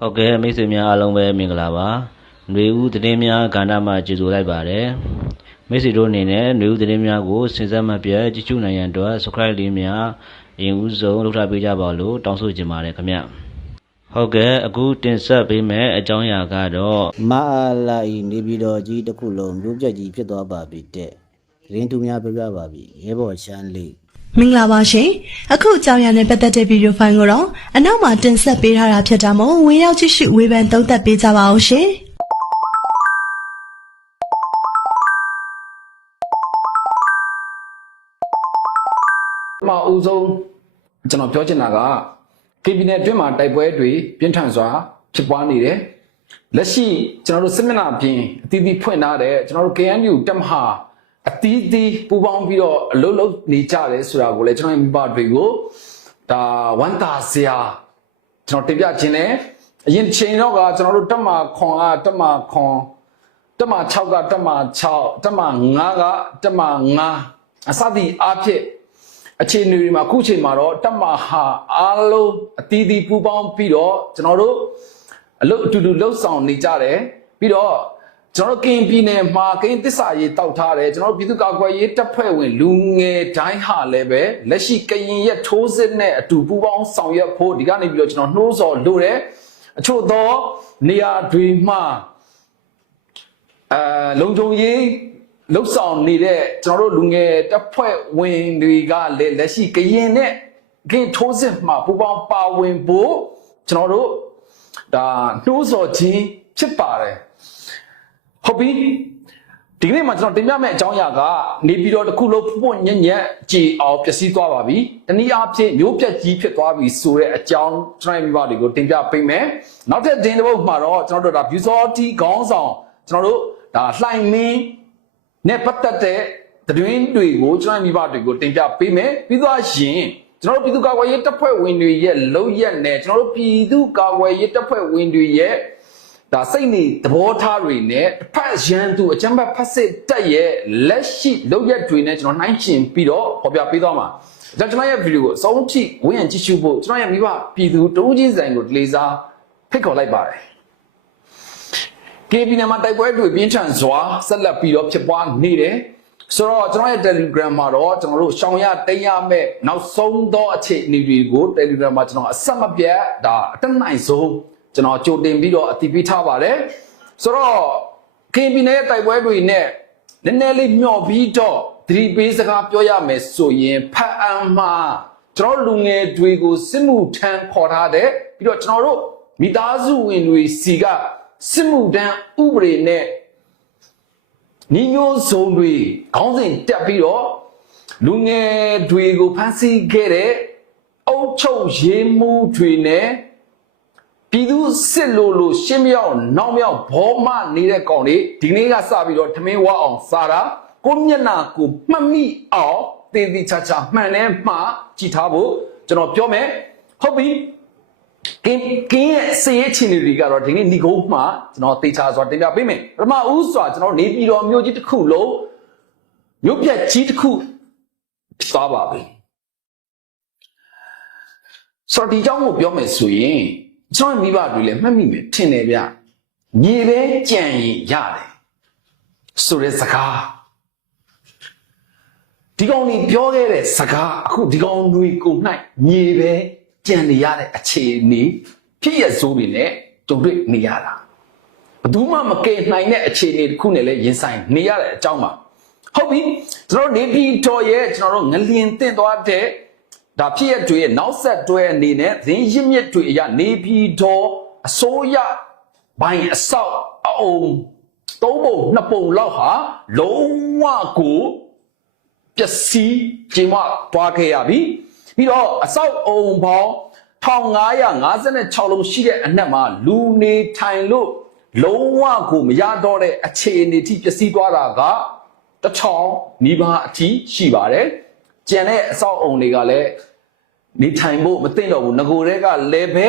ဟုတ်ကဲ့မိတ်ဆွေများအားလုံးပဲမင်္ဂလာပါຫນွေဦးသတင်းများကဏ္ဍမှာကြိုဆိုလိုက်ပါတယ်မိတ်ဆွေတို့အနေနဲ့ຫນွေဦးသတင်းများကိုစဉ်ဆက်မပြတ်ကြည့်ရှုနိုင်ရန်အတွက် subscribe လေးများအရင်ဦးဆုံးလုပ်ထားပေးကြပါလို့တောင်းဆိုချင်ပါတယ်ခင်ဗျဟုတ်ကဲ့အခုတင်ဆက်ပေးမယ့်အကြောင်းအရာကတော့ မအားလာဤနေပြည်တော်ကြီးတစ်ခုလုံးမျိုးပြက်ကြီးဖြစ်သွားပါပြီတဲ့ရင်းသူများပြပြပါပြီရဲဘော်ရှမ်းလေး မင်္ဂလာပါရှင်အခုအကြောင်းအရာနဲ့ပတ်သက်တဲ့ဗီဒီယိုဖိုင်ကိုတော့အနောက်မှာတင်ဆက်ပေးထားတာဖြစ်တာမို့ဝင်ရောက်ကြည့်ရှုဝေဖန်သုံးသပ်ပေးကြပါအောင်ရှင်ပထမအဦးဆုံးကျွန်တော်ပြောချင်တာက KB နဲ့အတွင်းမှာတိုက်ပွဲတွေပြင်းထန်စွာဖြစ်ပွားနေတယ်လက်ရှိကျွန်တော်တို့စစ်မျက်နှာပြင်အသီးသီးဖွင့်ထားတဲ့ကျွန်တော်တို့ KNU တက်မဟာ အသီးသီးပူးပေါင်းပြီးတော့အလုပ်လုပ်နေကြတယ်ဆိုတာကိုလည်းကျွန်တော်ရဲ့မိဘတွေကိုဒါဝန်တာစရာကျွန်တော်တင်ပြခြင်းနဲ့အရင်ချိန်တော့ကကျွန်တော်တို့တက်မခွန်ကတက်မခွန်တက်မ6ကတက်မ6တက်မ9ကတက်မ9အစသည်အားဖြင့်အခြေအနေတွေမှာအခုချိန်မှာတော့တက်မဟာအားလုံးအတီးတီးပူပေါင်းပြီးတော့ကျွန်တော်တို့အလုပ်အတူတူလှုပ်ဆောင်နေကြတယ်ပြီးတော့ ကျွန်တော်တို့ကရင်ပြည်နယ်မှာကရင်တစ္ဆာရေးတောက်ထားတယ်ကျွန်တော်တို့ပြည်သူ့ကာကွယ်ရေးတပ်ဖွဲ့ဝင်လူငယ်တိုင်းဟာလည်းပဲလက်ရှိကရင်ရဲ့ထိုးစစ်နဲ့အတူပူပေါင်းဆောင်ရွက်ဖို့ဒီကနေပြီးတော့ကျွန်တော်နှိုးဆော်လိုတယ်အချို့သောနေရာတွေမှာအဲလုံခြုံရေးလှုပ်ဆောင်နေတဲ့ကျွန်တော်တို့လူငယ်တပ်ဖွဲ့ဝင်တွေကလည်းလက်ရှိကရင်နဲ့ကင်းထိုးစစ်မှာပူပေါင်းပါဝင်ဖို့ကျွန်တော်တို့ဒါနှိုးဆော်ခြင်းဖြစ်ပါတယ် ဟုတ်ပြီဒီကနေ့မှာကျွန်တော်တင်ပြမယ့်အကြောင်းအရာကနေပြည်တော်တစ်ခုလုံးဖွင့်ညံ့ညံ့ကြည်အောင်ပျက်စီးသွားပါပြီတနည်းအားဖြင့်မျိုးပြက်ကြီးဖြစ်သွားပြီဆိုတဲ့အကြောင်းကျွန်တော်ရဲ့မိဘတွေကိုတင်ပြပေးမယ်နောက်ထပ်တင်တဲ့ဘုတ်မှာတော့ကျွန်တော်တို့ဒါ view sorty ခေါင်းဆောင်ကျွန်တော်တို့ဒါလှိုင်မင်းနဲ့ပတ်သက်တဲ့သတင်းတွေကိုကျွန်တော်မိဘတွေကိုတင်ပြပေးမယ်ပြီးသွားရင်ကျွန်တော်တို့ပြည်သူ့ကာကွယ်ရေးတပ်ဖွဲ့ဝင်တွေရဲ့လုံရက်နဲ့ကျွန်တော်တို့ပြည်သူ့ကာကွယ်ရေးတပ်ဖွဲ့ဝင်တွေရဲ့ ဒါစိတ်နေသဘောထားတွေနဲ့တစ်ဖက်ရန်သူအကြမ်းဖက်ဖက်စစ်တပ်ရဲ့လက်ရှိလုံရက်တွေနဲ့ကျွန်တော်နှိုင်းယှဉ်ပြီးတော့ဟောပြပေးသွားမှာဒါကျွန်တော်ရဲ့ဗီဒီယိုကိုအဆုံးထိဝင်ရင်ကြည့်ရှုဖို့ကျွန်တော်ရဲ့မိဘပြည်သူတဦးချင်းဆိုင်ကိုလေးစားဖိတ်ခေါ်လိုက်ပါတယ် KB နဲ့မှာတိုက်ပွဲတွေပြင်းထန်စွာဆက်လက်ပြီးတော့ဖြစ်ပွားနေတယ်ဆိုတော့ကျွန်တော်ရဲ့ Telegram မှာတော့ကျွန်တော်တို့ရှောင်ရတိတ်ရမဲ့နောက်ဆုံးသောအခြေအနေတွေကို Telegram မှာကျွန်တော်အဆက်မပြတ်ဒါအတက်နိုင်ဆုံး ကျွန်တော်ကြိုတင်ပြီးတော့အတည်ပြုထားပါတယ်ဆိုတော့ KB နဲ့တိုက်ပွဲတွေနဲ့နည်းနည်းလေးမျှော်ပြီးတော့သတိပေးစကားပြောရမယ်ဆိုရင်ဖတ်အံမှာကျွန်တော်လူငယ်တွေကိုစစ်မှုထမ်းခေါ်ထားတယ်ပြီးတော့ကျွန်တော်တို့မိသားစုဝင်တွေစီကစစ်မှုထမ်းဥပဒေနဲ့ညီညွတ်ဆုံးတွေခေါင်းစဉ်တက်ပြီးတော့လူငယ်တွေကိုဖမ်းဆီးခဲ့တဲ့အုပ်ချုပ်ရေးမှုတွေနဲ့ ပြည်သူစစ်လို့လို့ရှင်းမြောက်နောက်မြောက်ဘောမနေတဲ့ကောင်တွေဒီနေ့ကစပြီးတော့ထမင်းဝအောင်စားတာကိုမျက်နာကိုမှတ်မိအောင်တည်တည်ချာချာမှန်နဲ့မှကြည်ထားဖို့ကျွန်တော်ပြောမယ်ဟုတ်ပြီကင်းကင်းရဲ့စည်ရဲ့ချင်းတွေကတော့ဒီနေ့ညီကုန်းမှကျွန်တော်တေချာစွာတင်ပြပေးမယ်ပထမဦးစွာကျွန်တော်နေပြည်တော်မြို့ကြီးတစ်ခုလုံးမြို့ပြကြီးတစ်ခုသွားပါပြီဆိုတော့ဒီအကြောင်းကိုပြောမယ်ဆိုရင် ကျွန်တော်မိဘတွေလည်းမှတ်မိမယ်ထင်တယ်ဗျညီပဲကြံရင်ရတယ်ဆိုတဲ့စကားဒီကောင်นี่ပြောခဲ့တဲ့စကားအခုဒီကောင်တွေကို၌ညီပဲကြံနေရတဲ့အခြေအနေဖြစ်ရစိုးပြီနဲ့ကြုံတွေ့နေရတာဘယ်သူမှမကယ်နိုင်တဲ့အခြေအနေတစ်ခုနဲ့လည်းရင်ဆိုင်နေရတဲ့အကြောင်းပါဟုတ်ပြီကျွန်တော်တို့နေပြည်တော်ရဲ့ကျွန်တော်တို့ငလျင်တင့်သွားတဲ့ ဒါဖြစ်ရတွေရဲ့နောက်ဆက်တွဲအနေနဲ့သင်ရင့်မြစ်တွေအရနေပြည်တော်အစိုးရဘိုင်းအဆောက်အအုံသုံးပုံနှစ်ပုံလောက်ဟာလုံးဝကိုပျက်စီးကျင်းဝသွားခဲ့ရပြီပြီးတော့အဆောက်အုံပေါင်း1556လုံးရှိတဲ့အနက်မှာလူနေထိုင်လို့လုံးဝကိုမရတော့တဲ့အခြေအနေထိပျက်စီးသွားတာကတစ်ချောင်းနီးပါးအထိရှိပါတယ်ကျန်တဲ့အဆောက်အုံတွေကလည်း နေထိုင်ဖို့မသိတော့ဘူးငကိုတွေကလည်းပဲ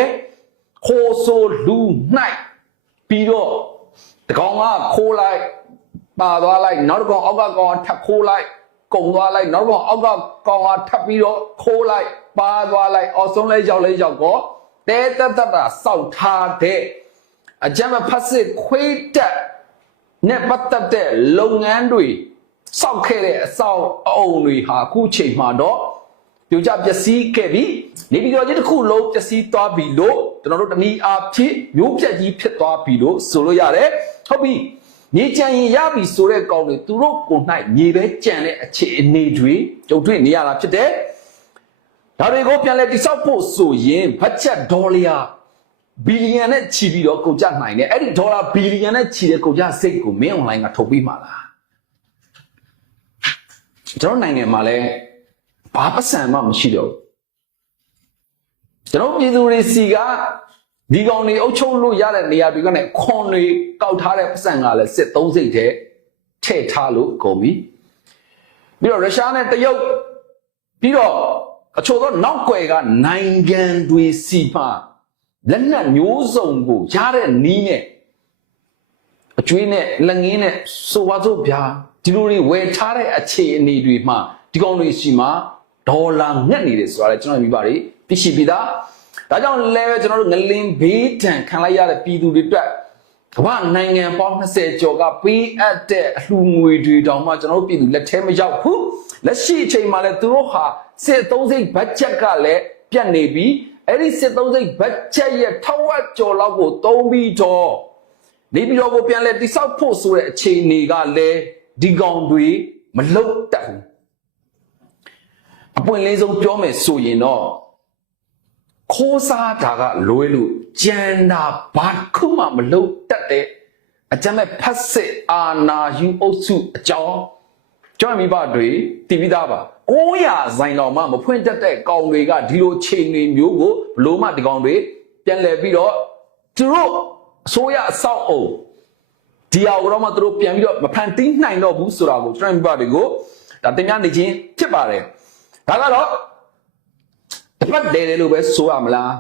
ခိုးဆိုးလူနိုင်ပြီးတော့တကောင်ကခိုးလိုက်ပါသွားလိုက်နောက်တစ်ကောင်အောက်ကကောင်ကထပ်ခိုးလိုက်ကုံသွားလိုက်နောက်တော့အောက်ကကောင်ကထပ်ပြီးတော့ခိုးလိုက်ပါသွားလိုက်အော်ဆုံးလဲရောက်လဲရောက်တော့တဲတက်တက်တာစောက်ထားတဲ့အကြမ်းဖက်စစ်ခွေးတက်နဲ့ပတ်သက်တဲ့လုပ်ငန်းတွေစောက်ခဲ့တဲ့အစောက်အအုံတွေဟာအခုချိန်မှာတော့ ပြိုကျပျက်စီးခဲ့ပြီနေပြည်တော်ကြီးတစ်ခုလုံးပျက်စီးသွားပြီလို့ကျွန်တော်တို့တနည်းအားဖြင့်မျိုးပြက်ကြီးဖြစ်သွားပြီလို့ဆိုလို့ရတယ်ဟုတ်ပြီမြေကြံရင်ရပြီဆိုတဲ့ကောင်တွေသူတို့ကိုယ်၌မြေပဲကြံတဲ့အခြေအနေတွေကြုံတွေ့နေရတာဖြစ်တယ်ဒါတွေကိုပြန်လဲတိစောက်ဖို့ဆိုရင်ဘတ်ဂျက်ဒေါ်လာဘီလီယံနဲ့ချီပြီးတော့ကုန်ကျနိုင်တယ်အဲ့ဒီဒေါ်လာဘီလီယံနဲ့ချီတဲ့ကုန်ကျစိတ်ကိုမင်းအွန်လိုင်းကထုတ်ပြီးမှာလားကျွန်တော်နိုင်ငံမှာလဲ ဘာပတ်စံမှမရှိတော့ဘူးကျွန်တော်ပြည်သူတွေစီကဒီကောင်တွေအုပ်ချုပ်လို့ရတဲ့နေရာတွေကနဲ့ခွန်တွေကောက်ထားတဲ့ပတ်စံကလည်းစစ်သုံးစိတ်တဲ့ထည့်ထားလို့ကုန်ပြီပြီးတော့ရုရှားနဲ့တရုတ်ပြီးတော့အချို့သောနောက်ွယ်ကနိုင်ငံတွေစီမှာလက်နက်မျိုးစုံကိုရတဲ့နီးနဲ့အကျွေးနဲ့လက်ငင်းနဲ့ဆိုပါစို့ဗျာဒီလိုတွေဝယ်ထားတဲ့အခြေအနေတွေမှာဒီကောင်တွေစီမှာ ဒေါ်လာငတ်နေတယ်ဆိုတာလေကျွန်တော်မိပါတွေသိရှိပြီးသားဒါကြောင့်လည်းပဲကျွန်တော်တို့ငလင်ဘေးတံခံလိုက်ရတဲ့ပြည်သူတွေအတွက်ကမ္ဘာနိုင်ငံပေါင်း20ကျော်ကပေးအပ်တဲ့အလှူငွေတွေတောင်မှကျွန်တော်တို့ပြည်သူလက်ထဲမရောက်ဘူးလက်ရှိအချိန်မှာလည်းသူတို့ဟာစစ်သုံးစိတ်ဘတ်ဂျက်ကလည်းပြတ်နေပြီးအဲ့ဒီစစ်သုံးစိတ်ဘတ်ဂျက်ရဲ့ထောက်ဝက်ကျော်လောက်ကိုသုံးပြီးတော့နေပြည်တော်ကိုပြန်လဲတိဆောက်ဖို့ဆိုတဲ့အခြေအနေကလည်းဒီကောင်တွေမလုတ်တတ်ဘူး အပွင့်လင်းဆုံးပြောမယ်ဆိုရင်တော့ခိုးစားတာကလွဲလို့ကြံတာဘာတစ်ခုမှမလုတ်တတ်တဲ့အကြမ်းမဲ့ဖတ်စစ်အာနာယူအုပ်စုအကြောင်းကျွန်တော်မိဘတွေတည်ပြီးသားပါ900ဇိုင်တော်မှမဖွင့်တတ်တဲ့ကောင်တွေကဒီလိုချိန်တွေမျိုးကိုဘလို့မှဒီကောင်တွေပြန်လဲပြီးတော့သူတို့အစိုးရအဆောက်အုံဒီအောင်တော့မှသူတို့ပြန်ပြီးတော့မဖန်တီးနိုင်တော့ဘူးဆိုတာကိုကျွန်တော်မိဘတွေကိုဒါတင်ပြနေခြင်းဖြစ်ပါတယ် ဒါကတော့တပတ်တယ်တယ်လို့ပဲဆိုရမလား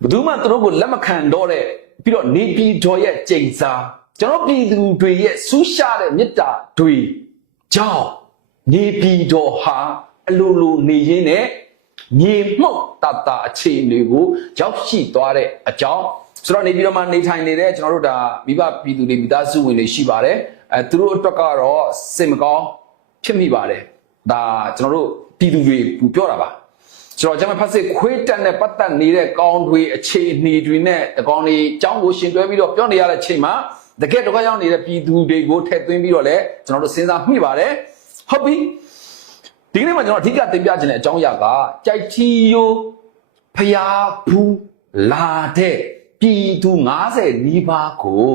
ဘယ်သူမှသူတို့ကိုလက်မခံတော့တဲ့ပြီးတော့နေပြည်တော်ရဲ့ကြိမ်စားကျွန်တော်ပြည်သူတွေရဲ့ဆူးရှာတဲ့မေတ္တာတွေကြောင့်နေပြည်တော်ဟာအလိုလိုနေရင်းနဲ့မြေမှုတ်တတအခြေအနေကိုရောက်ရှိသွားတဲ့အကြောင်းဆိုတော့နေပြည်တော်မှာနေထိုင်နေတဲ့ကျွန်တော်တို့ဒါမိဘပြည်သူတွေမိသားစုဝင်တွေရှိပါတယ်အဲသူတို့အတွက်ကတော့စိတ်မကောင်းဖြစ်မိပါတယ် ဒါကျွန်တော်တို့ပြည်သူတွေပြောတာပါဆိုတော့ကျွန်တော်ဖတ်စစ်ခွေးတက်နဲ့ပတ်သက်နေတဲ့ကောင်းတွေအခြေအနေတွေနဲ့ဒီကောင်းတွေအကြောင်းကိုရှင်တွဲပြီးတော့ပြောနေရတဲ့အချိန်မှာတကယ်တော့ရောက်နေတဲ့ပြည်သူတွေကိုထည့်သွင်းပြီးတော့လည်းကျွန်တော်တို့စဉ်းစားမိပါတယ်ဟုတ်ပြီဒီကနေ့မှာကျွန်တော်အဓိကတင်ပြခြင်းတဲ့အကြောင်းအရာကကြိုက်ချီယိုဖျားဘူးလာတဲ့ပြည်သူ90နီးပါးကို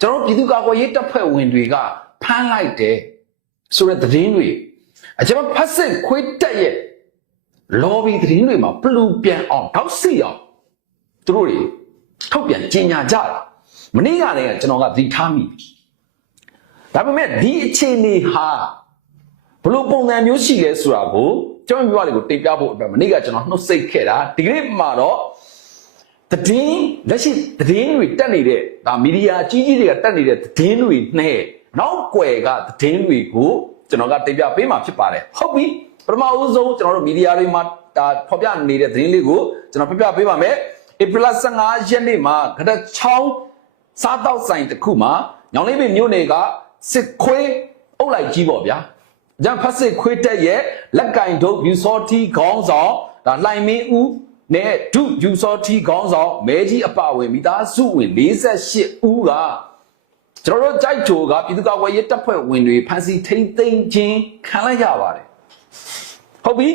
ကျွန်တော်တို့ပြည်သူ့ကာကွယ်ရေးတပ်ဖွဲ့ဝင်တွေကဖမ်းလိုက်တယ်ဆိုတဲ့သတင်းတွေ အကျွန်တော်ဖတ်စစ်ခွေးတက်ရဲ့ lobby သတင်းတွေမှာပလူပြန်အောင်တောက်စီအောင်သူတို့တွေထုတ်ပြန်ကြေညာကြတာမနေ့ကလည်းကျွန်တော်ကဒီထားမိဒါပေမဲ့ဒီအခြေအနေဟာဘလို့ပုံစံမျိုးရှိလဲဆိုတာကိုကျွန်တော်ပြောရလေးကိုတင်ပြဖို့အတွက်မနေ့ကကျွန်တော်နှုတ်ဆက်ခဲ့တာဒီကနေ့မှာတော့သတင်းလက်ရှိသတင်းတွေတက်နေတဲ့ဒါမီဒီယာကြီးကြီးတွေကတက်နေတဲ့သတင်းတွေနဲ့နောက်ွယ်ကသတင်းတွေကို ကျွန်တော်ကတင်ပြပေးမှာဖြစ်ပါတယ်ဟုတ်ပြီပထမဦးဆုံးကျွန်တော်တို့မီဒီယာတွေမှာဒါဖော်ပြနေတဲ့သတင်းလေးကိုကျွန်တော်ပြပြပေးပါမယ်ဧပြီလ15ရက်နေ့မှာခရက်ချောင်းစားတော့ဆိုင်တစ်ခုမှာညောင်လေးပင်မြို့နယ်ကစစ်ခွေးအုပ်လိုက်ကြီးပေါ့ဗျာဂျန်ဖတ်စစ်ခွေးတက်ရဲ့လက်ကင်ဒုတ်ယူစောတီခေါင်းဆောင်ဒါလှိုင်မင်းဦးနဲ့ဒုယူစောတီခေါင်းဆောင်မဲကြီးအပဝင်မိသားစုဝင်48ဦးက ကျွန်တော်တို့ကြိုက်ချိုကပြည်သူ့ကာကွယ်ရေးတပ်ဖွဲ့ဝင်တွေဖမ်းဆီးထိမ့်သိမ်းခြင်းခံလိုက်ရပါတယ်ဟုတ်ပြီ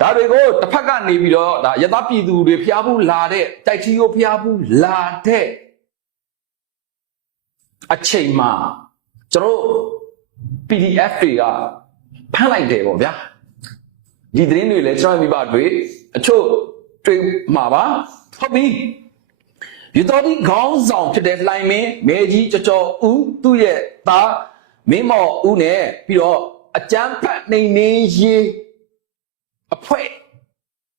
ဒါတွေကိုတစ်ဖက်ကနေပြီးတော့ဒါရသပြည်သူတွေဖျားဘူးလာတဲ့တိုက်ချီကိုဖျားဘူးလာတဲ့အချိန်မှာကျွန်တော်တို့ PDF တွေကဖမ်းလိုက်တယ်ပေါ့ဗျာဒီသတင်းတွေလည်းကျွန်တော်မိဘတွေအချို့တွေ့မှာပါဟုတ်ပြီ ယူတော်ဒီခေါင်းဆောင်ဖြစ်တဲ့လှိုင်မင်းမဲကြီးကြော်ကြော်ဦးသူ့ရဲ့သားမင်းမော်ဦးနဲ့ပြီးတော့အကျန်းဖတ်နေနေရေးအဖွဲ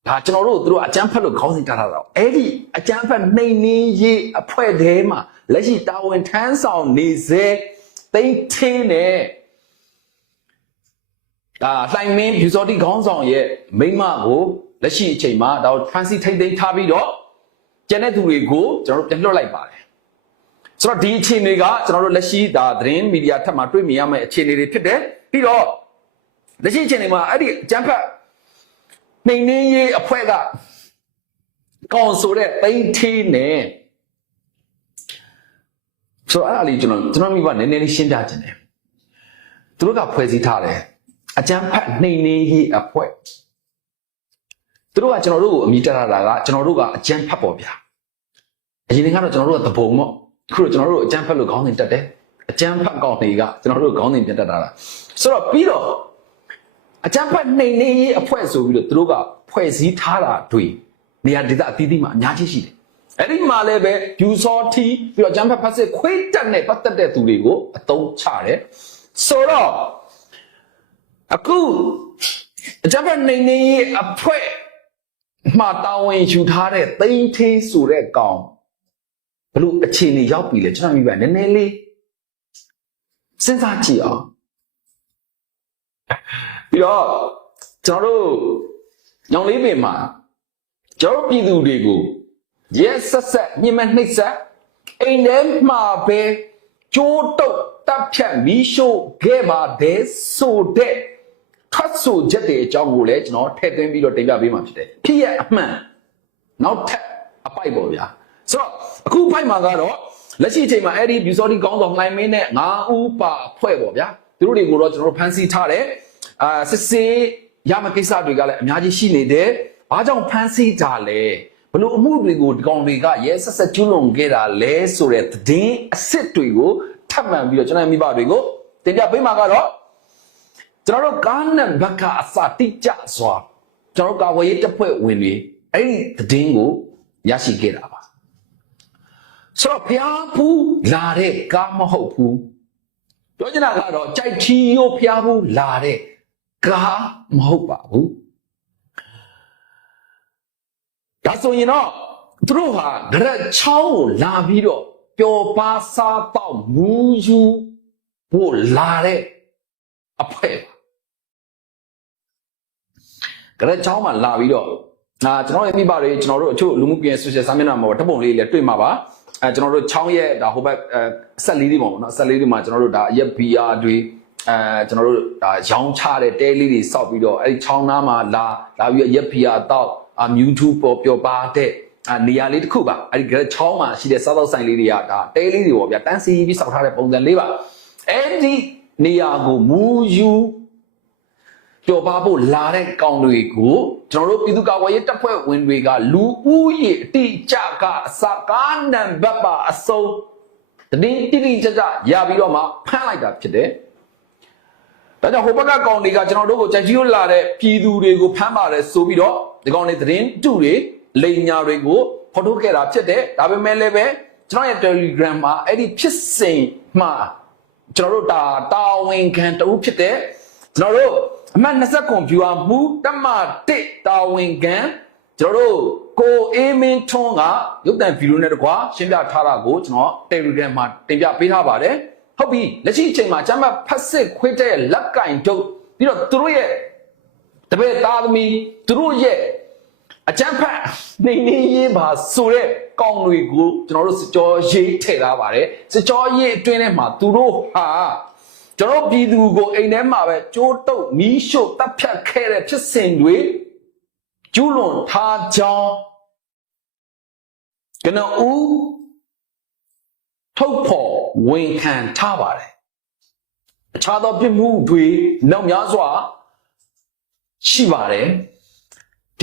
ဒါကျွန်တော်တို့တို့အကျန်းဖတ်လို့ခေါင်းစဉ်တာတာတော့အဲ့ဒီအကျန်းဖတ်နေနေရေးအဖွဲတဲမှာလက်ရှိတာဝန်ထမ်းဆောင်နေစေတိမ့်ထင်းနဲ့ဒါလှိုင်မင်းဖြူစောတိခေါင်းဆောင်ရဲ့မိမကိုလက်ရှိအချိန်မှာဒါကို fancy ထိမ့်သိမ်းထားပြီးတော့ ကျန်တဲ့သူတွေကိုကျွန်တော်တို့ပြန်လွှတ်လိုက်ပါတယ်ဆိုတော့ဒီအခြေအနေကကျွန်တော်တို့လက်ရှိဒါသတင်းမီဒီယာထက်မှတွေ့မြင်ရမယ့်အခြေအနေတွေဖြစ်တယ်ပြီးတော့လက်ရှိအခြေအနေမှာအဲ့ဒီအကြမ်းဖက်နှိမ်နင်းရေးအဖွဲ့ကကောင်ဆိုတဲ့တိမ့်ထီးနဲ့ဆိုတော့အဲ့ဒါလေးကျွန်တော်ကျွန်တော်မိဘနည်းနည်းလေးရှင်းပြခြင်းတယ်သူတို့ကဖွဲ့စည်းထားတယ်အကြမ်းဖက်နှိမ်နင်းရေးအဖွဲ့ သူတို့ကကျွန်တော်တို့ကိုအမိတက်လာတာကကျွန်တော်တို့ကအကြမ်းဖက်ပေါ့ဗျာအရင်ကတော့ကျွန်တော်တို့ကသဘုံပေါ့အခုတော့ကျွန်တော်တို့အကြမ်းဖက်လို့ခေါင်းစဉ်တက်တယ်အကြမ်းဖက်ကောင်တွေကကျွန်တော်တို့ခေါင်းစဉ်ပြန်တက်တာလားဆိုတော့ပြီးတော့အကြမ်းဖက်နှိမ်နင်းရေးအဖွဲ့ဆိုပြီးတော့သူတို့ကဖွဲ့စည်းထားတာတွေနေရာဒေသအသီးသီးမှာအများကြီးရှိတယ်အဲ့ဒီမှာလည်းပဲယူစောတီပြီးတော့ဂျမ်ဖတ်ဖတ်စစ်ခွေးတက်နဲ့ပတ်သက်တဲ့သူတွေကိုအသုံးချတယ်ဆိုတော့အခုအဂျမ်ဖတ်နေနေအဖွဲ့ မှာတာဝန်ယူထားတဲ့သိန်းသေးဆိုတဲ့ကောင်ဘလို့အခြေအနေရောက်ပြီလဲကျွန်တော်မိဘနည်းနည်းလေးစဉ်းစားကြည့်အောင်ပြီးတော့ကျွန်တော်တို့ညောင်လေးပင်မှာကျွန်တော်တို့ပြည်သူတွေကိုရဲဆက်ဆက်ညှိမဲ့နှိပ်ဆက်အိမ်ထဲမှာပဲကျိုးတုတ်တပ်ဖြတ်မီးရှို့ခဲ့ပါတယ်ဆိုတဲ့ ထွက်ဆိုချက်တွေအကြောင်းကိုလည်းကျွန်တော်ထည့်သွင်းပြီးတော့တင်ပြပေးမှာဖြစ်တယ်ဖြစ်ရအမှန်နောက်ထပ်အပိုက်ပေါ့ဗျာဆိုတော့အခုဖိုက်မှာကတော့လက်ရှိအချိန်မှာအဲ့ဒီ Beauty ကောင်းဆောင်လှိုင်းမင်းနဲ့ငါးဦးပါဖွဲ့ပေါ့ဗျာသူတို့တွေကိုတော့ကျွန်တော်တို့ဖန်ဆီးထားတယ်အာစစ်စေးရမယ့်ကိစ္စတွေကလည်းအများကြီးရှိနေတယ်ဘာကြောင့်ဖန်ဆီးတာလဲဘလို့အမှုတွေကိုဒီကောင်တွေကရဲဆက်ဆက်ကျူးလွန်ခဲ့တာလဲဆိုတဲ့သတင်းအစ်စ်တွေကိုထပ်မံပြီးတော့ကျွန်တော်မိဘတွေကိုတင်ပြပေးမှာကတော့ ကျွန်တော်တို့ကားနဲ့ဘက်ကအစာတိကျစွာကျွန်တော်တို့ကာဝေးရေးတပ်ဖွဲ့ဝင်တွေအဲ့ဒီသတင်းကိုရရှိခဲ့တာပါဆိုတော့ဖျားဖူးလာတဲ့ကားမဟုတ်ဘူးပြောချင်တာကတော့ကြိုက်ချီရိုးဖျားဖူးလာတဲ့ကားမဟုတ်ပါဘူးဒါဆိုရင်တော့သူတို့ဟာဂရက်ချောင်းကိုလာပြီးတော့ပျော်ပါစားတော့မူယူဖို့လာတဲ့အဖွဲပါ ဂရက်ချောင်းမှာလာပြီးတော့အာကျွန်တော်ရဲ့မိဘတွေကျွန်တော်တို့အချို့လူမှုကွန်ရက်ဆိုရှယ်စာမျက်နှာမှာဓာတ်ပုံလေးလည်းတွေ့မှာပါအဲကျွန်တော်တို့ချောင်းရဲ့ဒါဟိုဘက်အဲဆက်လေးတွေပေါ့နော်ဆက်လေးတွေမှာကျွန်တော်တို့ဒါရက် BR တွေအဲကျွန်တော်တို့ဒါရောင်းချတဲ့တဲလေးတွေစောက်ပြီးတော့အဲဒီချောင်းသားမှာလာလာပြီးရက် BR တော့အ YouTube ပေါ်ပျော်ပါတဲ့အာနေရာလေးတစ်ခုပါအဲဒီဂရက်ချောင်းမှာရှိတဲ့စားသောက်ဆိုင်လေးတွေကဒါတဲလေးတွေပေါ့ဗျာတန်းစီပြီးစောက်ထားတဲ့ပုံစံလေးပါအဲဒီနေရာကိုမူယူ ပျော်ပါဖို့လာတဲ့ကောင်တွေကိုကျွန်တော်တို့ပြည်သူ့ကာကွယ်ရေးတပ်ဖွဲ့ဝင်တွေကလူဦးရေအတိအကျကအစကားနံပါတ်ပါအစုံတည်တိတိကျကျရပြီးတော့မှဖမ်းလိုက်တာဖြစ်တယ်။ဒါကြောင့်ဟိုဘက်ကကောင်တွေကကျွန်တော်တို့ကိုကြိုက်ကြီးလို့လာတဲ့ပြည်သူတွေကိုဖမ်းပါတယ်ဆိုပြီးတော့ဒီကောင်တွေသတင်းတုတွေလိန်ညာတွေကိုဖော်ထုတ်ခဲ့တာဖြစ်တယ်။ဒါပေမဲ့လည်းပဲကျွန်တော်ရဲ့ Telegram မှာအဲ့ဒီဖြစ်စဉ်မှာကျွန်တော်တို့ဒါတာဝန်ခံတဦးဖြစ်တဲ့ကျွန်တော်တို့ အမှတ်20ကွန်ပျူတာမူတမ1တာဝန်ခံကျွန်တော်တို့ကိုအေးမင်းထွန်းကရုပ်သံဗီဒီယိုနဲ့တကွာရှင်းပြထားတာကိုကျွန်တော် Telegram မှာတင်ပြပေးထားပါတယ်ဟုတ်ပြီလက်ရှိအချိန်မှာကျမဖတ်စစ်ခွေးတဲ့ရဲ့လက်ကင်တုပ်ပြီးတော့သူတို့ရဲ့တပည့်သားသမီးသူတို့ရဲ့အကျန်းဖတ်နေနေရေးပါဆိုတဲ့ကောင်းတွေကိုကျွန်တော်တို့စကြောရေးထည့်ထားပါတယ်စကြောရေးအတွင်းထဲမှာသူတို့ဟာ ကျွန်တော်ပြည်သူကိုအိမ်ထဲမှာပဲကြိုးတုပ်မီးရှို့တပ်ဖြတ်ခဲ့တဲ့ဖြစ်စဉ်တွေကျူးလွန်ထားကြောင်းကနဦးထုတ်ဖော်ဝန်ခံထားပါတယ်အခြားသောပြစ်မှုတွေနောက်များစွာရှိပါတယ်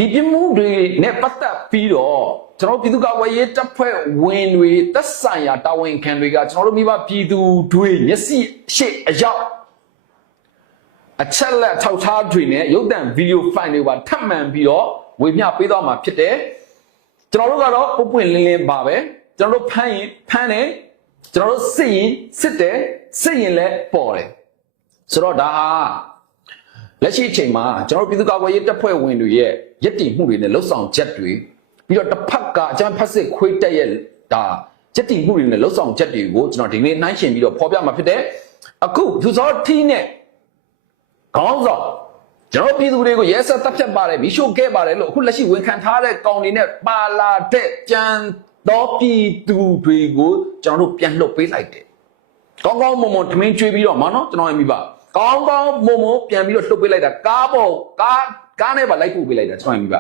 ဒီပြစ်မှုတွေနဲ့ပတ်သက်ပြီးတော့ကျွန်တော်ပြည်သူ့ကာကွယ်ရေးတပ်ဖွဲ့ဝင်တွေသက်ဆိုင်ရာတာဝန်ခံတွေကကျွန်တော်တို့မိဘပြည်သူတွေမျက်စိရှေ့အရောက်အချက်လက်ထောက်ထားတွေနဲ့ရုပ်သံဗီဒီယိုဖိုင်တွေပါထပ်မံပြီးတော့ဝေမျှပေးသွားမှာဖြစ်တယ်ကျွန်တော်တို့ကတော့ပုပ်ပွင့်လင်းလင်းပါပဲကျွန်တော်တို့ဖမ်းရင်ဖမ်းတယ်ကျွန်တော်တို့စစ်ရင်စစ်တယ်စစ်ရင်လည်းပေါ်တယ်ဆိုတော့ဒါဟာ လက်ရှိအချိန်မှာကျွန်တော်တို့ပြည်သူ့ကာကွယ်ရေးတပ်ဖွဲ့ဝင်တွေရဲ့ရည်တည်မှုတွေနဲ့လှုပ်ဆောင်ချက်တွေပြီးတော့တစ်ဖက်ကအကြမ်းဖက်စစ်ခွေးတက်ရဲ့ဒါရည်တည်မှုတွေနဲ့လှုပ်ဆောင်ချက်တွေကိုကျွန်တော်ဒီနေ့နှိုင်းရှင်ပြီးတော့ဖော်ပြမှာဖြစ်တယ်အခုသူစောထီးနဲ့ခေါင်းဆောင်ကျွန်တော်ပြည်သူတွေကိုရဲဆက်တပ်ဖြတ်ပါတယ်မိရှို့ခဲ့ပါတယ်လို့အခုလက်ရှိဝန်ခံထားတဲ့ကောင်တွေနဲ့ပါလာတဲ့ကြံတော်ပြည်သူတွေကိုကျွန်တော်တို့ပြန်လှုပ်ပေးလိုက်တယ်ကောင်းကောင်းမွန်မွန်ထမင်းကျွေးပြီးတော့မနော်ကျွန်တော်ရဲ့မိဘ ကောင်းကောင်းမွန်မွန်ပြန်ပြီးတော့လှုပ်ပေးလိုက်တာကားပေါ်ကားကားနဲ့ပါလိုက်ပို့ပေးလိုက်တာကျွန်တော်ရဲ့မိဘ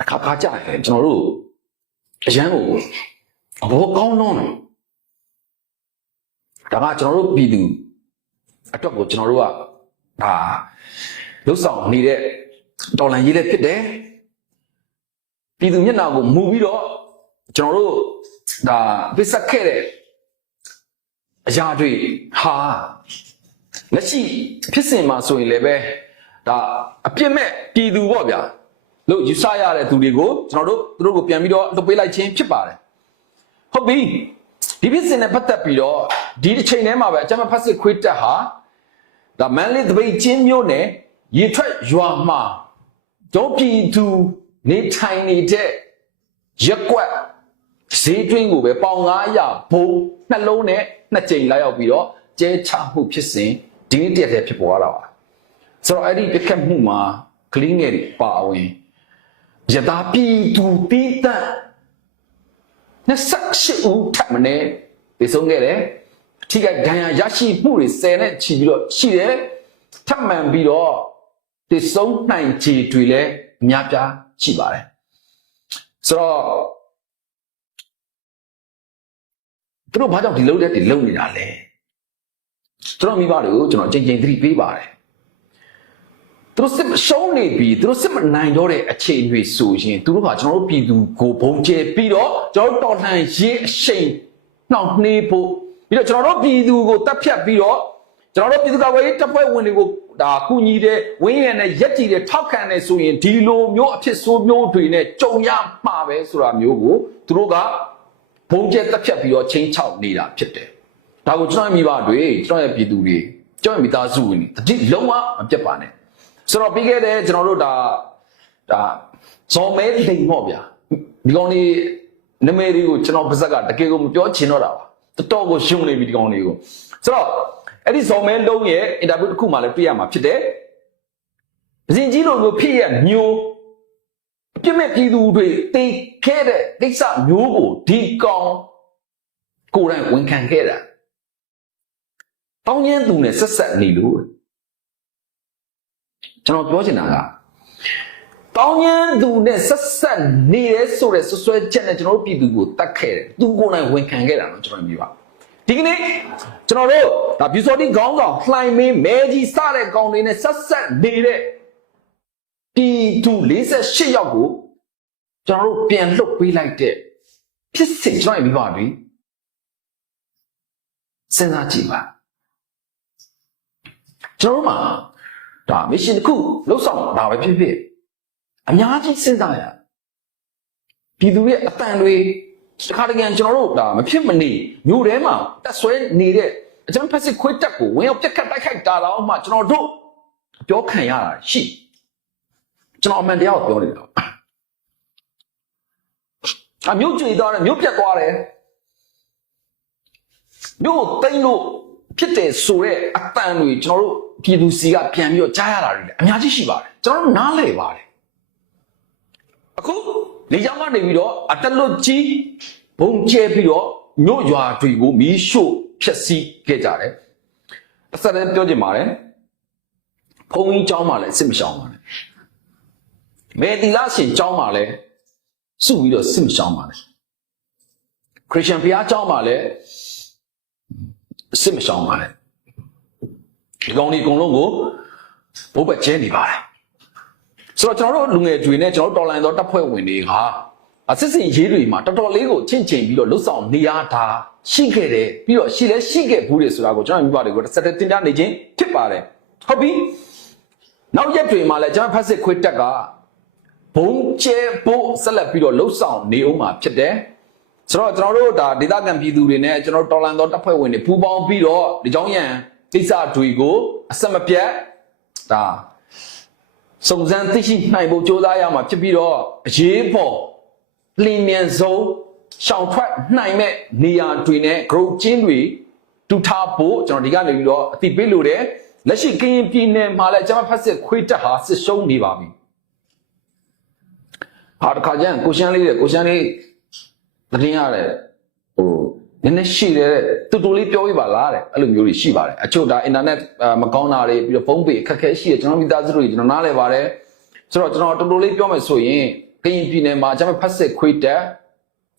အခါခါကြတယ်ကျွန်တော်တို့အရန်ကိုဘောကောင်းတော့တယ်ဒါကကျွန်တော်တို့ပြည်သူအတွက်ကိုကျွန်တော်တို့ကဒါလှုပ်ဆောင်နေတဲ့တော်လန်ရေးလည်းဖြစ်တယ်ပြည်သူမျက်နှာကိုမူပြီးတော့ကျွန်တော်တို့ဒါပစ္စက်ခဲ့တဲ့ အရာတွေဟာလက်ရှိဖြစ်စဉ်မှာဆိုရင်လည်းပဲဒါအပြစ်မဲ့ပြည်သူပေါ့ဗျာလို့ယူဆရတဲ့သူတွေကိုကျွန်တော်တို့သူတို့ကိုပြန်ပြီးတော့လုပ်ပေးလိုက်ခြင်းဖြစ်ပါတယ်ဟုတ်ပြီဒီဖြစ်စဉ်နဲ့ပတ်သက်ပြီးတော့ဒီတစ်ချိန်ထဲမှာပဲအကြမ်းဖက်ဖက်စစ်ခွေးတက်ဟာဒါမန်လေးတပိတ်ချင်းမျိုးနဲ့ရေထွက်ရွာမှာဒေါပြည်သူနေထိုင်နေတဲ့ရက်ကွက်ဈေးတွင်းကိုပဲပေါင်900ဘုံနှလုံးနဲ့ နှစ်ကြိမ်လာရောက်ပြီးတော့ကျဲချမှုဖြစ်စဉ်ဒီနေ့တရက်တည်းဖြစ်ပေါ်လာတာပါဆိုတော့အဲ့ဒီပြက်ခတ်မှုမှာကလေးငယ်တွေပါဝင်ရတာပြည်သူပြည်သက်28ဦးထပ်မင်းပြေဆုံးခဲ့တယ်အထိကဒဏ်ရာရရှိမှုတွေ10နဲ့ချီပြီးတော့ရှိတယ်ထပ်မံပြီးတော့ပြေဆုံးနိုင်ခြေတွေလည်းအများပြားရှိပါတယ်ဆိုတော့ သူတို့ဘာကြောင့်ဒီလုံးတဲ့ဒီလုံးနေတာလဲကျွန်တော်မိဘတွေကိုကျွန်တော်အချိန်ချင်းသတိပေးပါတယ်သူတို့စစ်မရှုံးနေပြီသူတို့စစ်မနိုင်တော့တဲ့အခြေအနေတွေဆိုရင်သူတို့ကကျွန်တော်တို့ပြည်သူကိုဘုံကျဲပြီးတော့ကျွန်တော်တို့တော်လှန်ရေးအရှိန်နှောင့်နှေးဖို့ပြီးတော့ကျွန်တော်တို့ပြည်သူကိုတပ်ဖြတ်ပြီးတော့ကျွန်တော်တို့ပြည်သူ့ကာကွယ်ရေးတပ်ဖွဲ့ဝင်တွေကိုဒါကူညီတဲ့ဝင်းရံနဲ့ရက်ကြည်တဲ့ထောက်ခံတဲ့ဆိုရင်ဒီလိုမျိုးအဖြစ်ဆိုးမျိုးတွေနဲ့ကြုံရမှာပဲဆိုတာမျိုးကိုသူတို့က ဘုံကျဲတပ်ဖြတ်ပြီးတော့ချင်းချောက်နေတာဖြစ်တယ်ဒါကိုကျွန်တော်မိဘတွေကျွန်တော်ရဲ့ပြည်သူတွေကျွန်တော်ရဲ့မိသားစုဝင်တွေတတိလုံးဝမပြတ်ပါနဲ့ဆိုတော့ပြီးခဲ့တဲ့ကျွန်တော်တို့ဒါဒါဇော်မဲလိန်ပေါ့ဗျာဒီကောင်လေးနမဲလေးကိုကျွန်တော်ပါဇက်ကတကယ်ကိုမပြောချင်တော့တာပါတော်တော်ကိုရှုံနေပြီဒီကောင်လေးကိုဆိုတော့အဲ့ဒီဇော်မဲလုံးရဲ့အင်တာဗျူးတစ်ခုမှလည်းပြရမှာဖြစ်တယ်အစဉ်ကြီးလိုမျိုးဖြစ်ရမျိုးအ ပြစ်မဲ့ပြည်သူတွေတိတ်ခဲ့တဲ့ကိစ္စမျိုးကိုဒီကောင်ကိုယ်တိုင်ဝန်ခံခဲ့တာတောင်းကျမ်းသူနဲ့ဆက်ဆက်နေလို့ကျွန်တော်ပြောချင်တာကတောင်းရန်သူနဲ့ဆက်ဆက်နေရဲဆိုတဲ့ဆွဆွဲချက်နဲ့ကျွန်တော်တို့ပြည်သူကိုတတ်ခဲ့တယ်သူကိုယ်တိုင်ဝန်ခံခဲ့တာနော်ကျွန်တော်မြင်ပါဒီကနေ့ကျွန်တော်တို့ဒါဘီစော်တီခေါင်းဆောင်လှိုင်မင်းမဲကြီးစတဲ့ကောင်တွေနဲ့ဆက်ဆက်နေတဲ့ ပြည်သူ48ယောက်ကိုကျွန်တော်တို့ပြန်လွတ်ပေးလိုက်တဲ့ဖြစ်စဉ်ကျွန်တော်မြင်ပါပြီစဉ်းစားကြည့်ပါကျွန်တော်တို့မှာဒါမရှင်တစ်ခုလှုပ်ဆောင်တာပဲဖြစ်ဖြစ်အများကြီးစဉ်းစားရပြည်သူရဲ့အတန်တွေတစ်ခါတကယ်ကျွန်တော်တို့ဒါမဖြစ်မနေမြို့ထဲမှာတက်ဆွဲနေတဲ့အကြမ်းဖက်စစ်ခွေးတက်ကိုဝင်ရောက်ပြက်ခတ်တိုက်ခိုက်တာတော့မှကျွန်တော်တို့ပြောခံရတာရှိ ကျွန်တော်အမှန်တရားကိုပြောနေတာအမြို့ကျွေသွားတယ်မြို့ပြတ်သွားတယ်မြို့တိမ့်လို့ဖြစ်တယ်ဆိုတဲ့အတန်တွေကျွန်တော်တို့ပြည်သူစီကပြန်ပြီးတော့ကြားရတာတွေလည်းအများကြီးရှိပါတယ်ကျွန်တော်တို့နားလည်ပါတယ်အခုလေကြောင်းကနေပြီးတော့အတက်လွတ်ကြီးဘုံကျဲပြီးတော့မြို့ရွာတွေကိုမီးရှို့ဖျက်ဆီးခဲ့ကြတယ်အဆက်လည်းပြောချင်ပါတယ်ဘုံကြီးเจ้าမှာလည်းစစ်မရှောင်ပါနဲ့ မေတီလာရှင်ကြောင်းပါလဲစုပြီးတော့စစ်မရှောင်းပါလဲခရစ်ယာန်ဘုရားကြောင်းပါလဲစစ်မရှောင်းပါလဲဒီကောင်းဒီအကုန်လုံးကိုဘုဘကျဲနေပါတယ်ဆိုတော့ကျွန်တော်တို့လူငယ်တွေနဲ့ကျွန်တော်တော်လိုင်းသောတပ်ဖွဲ့ဝင်တွေကအစစ်စစ်ရေးတွေမှာတော်တော်လေးကိုချင့်ချိန်ပြီးတော့လှုပ်ဆောင်နေရတာရှိခဲ့တယ်ပြီးတော့ရှိလဲရှိခဲ့ဘူးတယ်ဆိုတာကိုကျွန်တော်မိဘတွေကိုတစ်ဆက်တည်းတင်ပြနေခြင်းဖြစ်ပါတယ်ဟုတ်ပြီနောက်ရက်တွေမှာလည်းကျွန်တော်ဖက်စစ်ခွေးတက်က ဘုံကျဲဖို့ဆက်လက်ပြီးတော့လှုပ်ဆောင်နေအောင်မှာဖြစ်တယ်ဆိုတော့ကျွန်တော်တို့ဒါဒေသခံပြည်သူတွေနဲ့ကျွန်တော်တို့တော်လန်သောတပ်ဖွဲ့ဝင်တွေပူးပေါင်းပြီးတော့ဒီကြောင်းရန်ကိစ္စတွေကိုအဆက်မပြတ်ဒါစုံစမ်းသိရှိနိုင်ဖို့ကြိုးစားရမှာဖြစ်ပြီးတော့အရေးပေါ်လင်းမြန်ဆုံးရှောင်ထွက်နိုင်မဲ့နေရာတွေနဲ့ group ချင်းတွေတူထားဖို့ကျွန်တော်ဒီကနေပြီးတော့အတိပေးလို့တယ်လက်ရှိကရင်ပြည်နယ်မှာလည်းကျွန်မဖတ်စစ်ခွေးတက်ဟာစစ်ရှုံးနေပါပြီ ဟာတခါကျရင်ကိုရှမ်းလေးတဲ့ကိုရှမ်းလေးသတင်းရတယ်ဟိုနည်းနည်းရှိတယ်တူတူလေးပြောပြပါလားတဲ့အဲ့လိုမျိုးတွေရှိပါတယ်အချို့ဒါအင်တာနက်မကောင်းတာတွေပြီးတော့ဖုန်းပေအခက်အခဲရှိတယ်ကျွန်တော်မိသားစုတွေကျွန်တော်နားလည်ပါတယ်ဆိုတော့ကျွန်တော်တူတူလေးပြောမယ်ဆိုရင်ကရင်ပြည်နယ်မှာကျွန်မဖတ်စစ်ခွေးတက်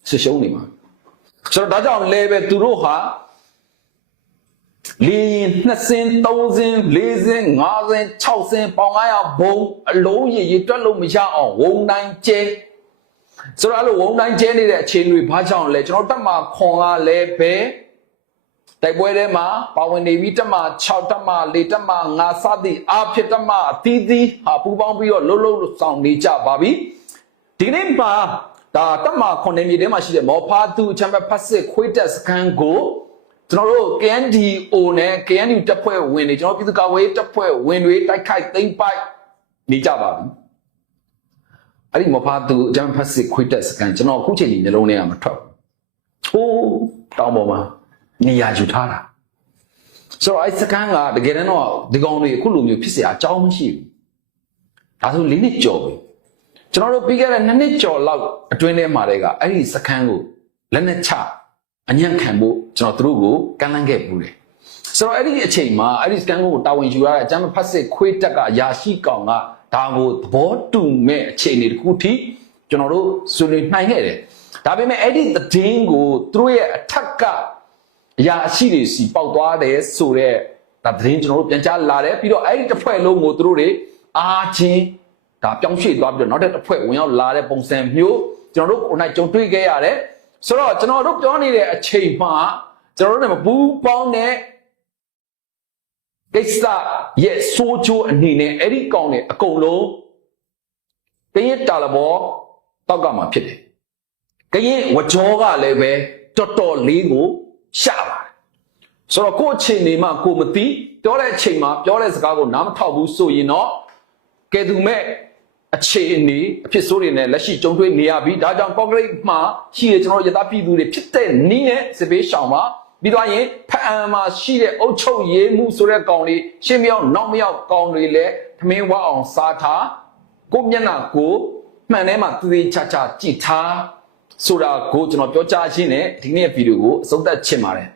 စစ်ရှုံးနေမှာဆိုတော့ဒါကြောင့်လေပဲသူတို့ဟာ လင်းနှစ်စင်းသုံးစင်းလေးစင်းငါးစင်း၆စင်းပေါင်900ဘုံအလုံးရည်ရည်တွက်လို့မရအောင်ဝုံတိုင်းကျဲဆိုတော့အဲ့လိုဝုံတိုင်းကျဲနေတဲ့အခြေအနေတွေဘာကြောင့်လဲကျွန်တော်တက်မှာခွန်ကလည်းပဲတိုက်ပွဲထဲမှာပါဝင်နေပြီးတက်မှာ6တက်မှာ4တက်မှာ5စသည်အားဖြစ်တက်မှာအသီးသီးဟာပူပေါင်းပြီးတော့လှုပ်လှုပ်ဆောင်နေကြပါပြီဒီကနေ့မှာဒါတက်မှာခွန်နေမြေထဲမှာရှိတဲ့မော်ဖာသူချမ်းဘတ်ဖတ်စစ်ခွေးတက်စခန်းကို ကျွန်တော်တို့ KNDO နဲ့ KNU တပ်ဖွဲ့ဝင်တွေကျွန်တော်ပြည်သူ့ကာကွယ်ရေးတပ်ဖွဲ့ဝင်တွေတိုက်ခိုက်သိမ်းပိုက်နေကြပါပြီအဲ့ဒီမော်ဖာသူချမ်းဘတ်ဖတ်စစ်ခွေးတက်စခန်းကျွန်တော်အခုချိန်ဒီနှလုံးထဲကမထွက်ဘူးဟိုးတောင်ပေါ်မှာနေရာယူထားတာဆိုတော့အဲ့စကန်ကတကယ်တမ်းတော့ဒီကောင်တွေအခုလိုမျိုးဖြစ်เสียအကြောင်းမရှိဘူးဒါဆိုလေးနှစ်ကြော်ပြီကျွန်တော်တို့ပြီးခဲ့တဲ့နှစ်နှစ်ကြော်လောက်အတွင်းထဲမှာတည်းကအဲ့ဒီစကန်ကိုလက်နဲ့ချ အညံ့ခံဖို့ကျွန်တော်တို့ကိုကမ်းလှမ်းခဲ့ပူတယ်ဆိုတော့အဲ့ဒီအချိန်မှာအဲ့ဒီစကန်ကိုတာဝန်ယူရတဲ့အကြမ်းဖတ်စစ်ခွေးတက်ကယာရှိကောင်ကဒါကိုသဘောတူမဲ့အခြေအနေတစ်ခုထိကျွန်တော်တို့ဆွေးနွေးနိုင်ခဲ့တယ်ဒါပေမဲ့အဲ့ဒီသတင်းကိုသူတို့ရဲ့အထက်ကအရာအရှိတွေစီပေါက်သွားတယ်ဆိုတော့ဒါသတင်းကျွန်တော်တို့ပြန်ကြားလာတယ်ပြီးတော့အဲ့ဒီတစ်ဖွဲ့လုံးကိုသူတို့တွေအားချင်းဒါပြောင်းရွှေ့သွားပြီးတော့နောက်တစ်တစ်ဖွဲ့ဝင်ရောက်လာတဲ့ပုံစံမျိုးကျွန်တော်တို့ကိုယ်၌ကြုံတွေ့ခဲ့ရတယ် ဆိုတော့ကျွန်တော်တို့ပြောနေတဲ့အချိန်မှာကျွန်တော်တို့ ਨੇ မပူးပေါင်းတဲ့ကိစ္စရဲ့စိုးချိုးအနေနဲ့အဲ့ဒီကောင်တွေအကုန်လုံးကရင်တာလဘောတောက်ကမှာဖြစ်တယ်ကရင်ဝကြောကလည်းပဲတော်တော်လေးကိုရှာပါတယ်ဆိုတော့ကိုယ့်အချိန်နေမှကိုမသိပြောတဲ့အချိန်မှာပြောတဲ့စကားကိုနားမထောက်ဘူးဆိုရင်တော့ကဲသူမဲ့ အခြေအနေအဖြစ်ဆိုးတွေနဲ့လက်ရှိကြုံတွေ့နေရပြီဒါကြောင့်ကော့ဂရိတ်မှာရှိတဲ့ကျွန်တော်တို့ယသပြည်သူတွေဖြစ်တဲ့နီးနဲ့စစ်ပေးရှောင်ပါပြီးတော့ရင်ဖအံမှာရှိတဲ့အုတ်ချုပ်ရေးမှုဆိုတဲ့ကောင်လေးရှင်းမြောက်နောက်မြောက်ကောင်တွေလည်းထမင်းဝအောင်စားထားကိုယ့်မျက်နှာကိုမှန်ထဲမှာသေသေးချာချာကြည့်ထားဆိုတာကိုကျွန်တော်ပြောကြားခြင်းနဲ့ဒီနေ့ဗီဒီယိုကိုအဆုံးသတ်ချင်ပါတယ်